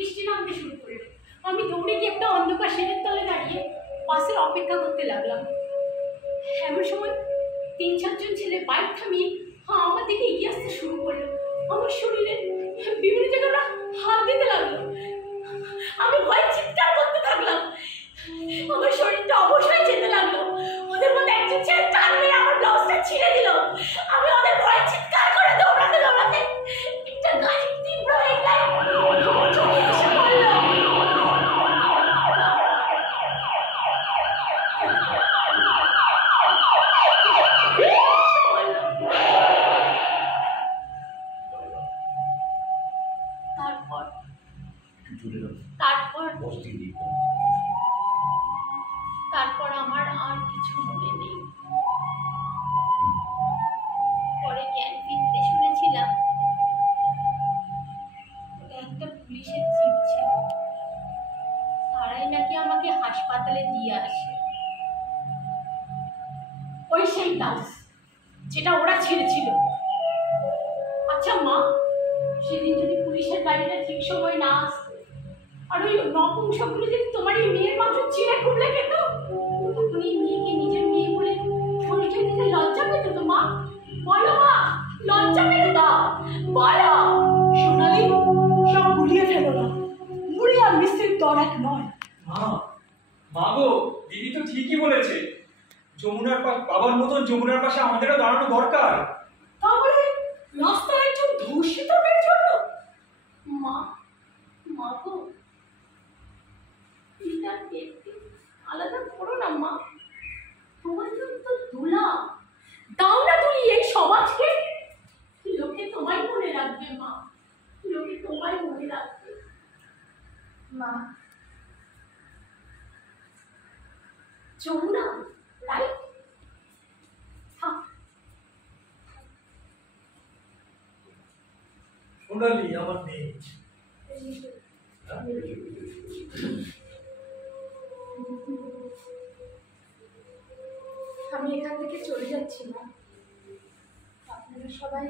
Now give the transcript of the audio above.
বৃষ্টি নামতে শুরু করলো। আমি দৌড়ে গিয়ে একটা অন্ধকার শেডের তলে দাঁড়িয়ে বাসের অপেক্ষা করতে লাগলাম। এমন সময় 3-4 জন ছেলে বাইক থামিয়ে আমার দিকে এগিয়ে আসতে শুরু করলো। আমার শরীরে বিভিন্ন জায়গায় ওরা হাত দিতে লাগলো। আমি ভয়ে চিৎকার করতে থাকলাম। আমার শরীরটা অবশ হয়ে যেতে লাগলো। ওদের মধ্যে একজন ছেলে টান মেরে আমার ব্লাউজটা ছিঁড়ে দিল। আমি ওদের ভয়ে চিৎকার করে দৌড়াতে দৌড়াতে একটা গাড়ির তীব্র হেডলাইট আমার চোখে এসে পড়ল। তারপর আমার আর কিছু মনে নেই। পরে জ্ঞান ফিরতে শুনেছিলাম একটা পুলিশের জিপ ছিল, তারাই নাকি আমাকে হাসপাতালে দিয়ে আসে। ওই সেই ব্লাউজ যেটা ওরা ছেড়েছিল। আচ্ছা মা, সেদিন যদি পুলিশের গাড়িটা ঠিক সময় না আসতো আর ওই নপুংসকগুলো যদি তোমার এই মেয়ের মাংস ছিঁড়ে খুবলে খেত, তখন এই মেয়েকে নিজের মেয়ে বলে পরিচয় দিতে লজ্জা পেত তো মা? বলো মা, লজ্জা পেত তো? বলো। সোনালি, সব গুলিয়ে ফেলো না। মুড়ি আর মিস্ত্রির দর এক নয়। মা গো, দিদি তো ঠিকই বলেছে। বাবার মতন যমুনার পাশে আমাদেরও দাঁড়ানো দরকার। তাহলে রাস্তায় একজন ধর্ষিত মেয়ের জন্য? মা, মা গো, এটা দেখতে আলাদা করো না মা। তোমার তো দুলা দাও না তুই এই সমাজকে। লোকে তোমায় মনে রাখবে মা, লোকে তোমায় মনে রাখবে। মা, যমুনা রাইট? সোনালি আমার মেয়ে। আমি এখান থেকে চলে যাচ্ছি না। আপনারা সবাই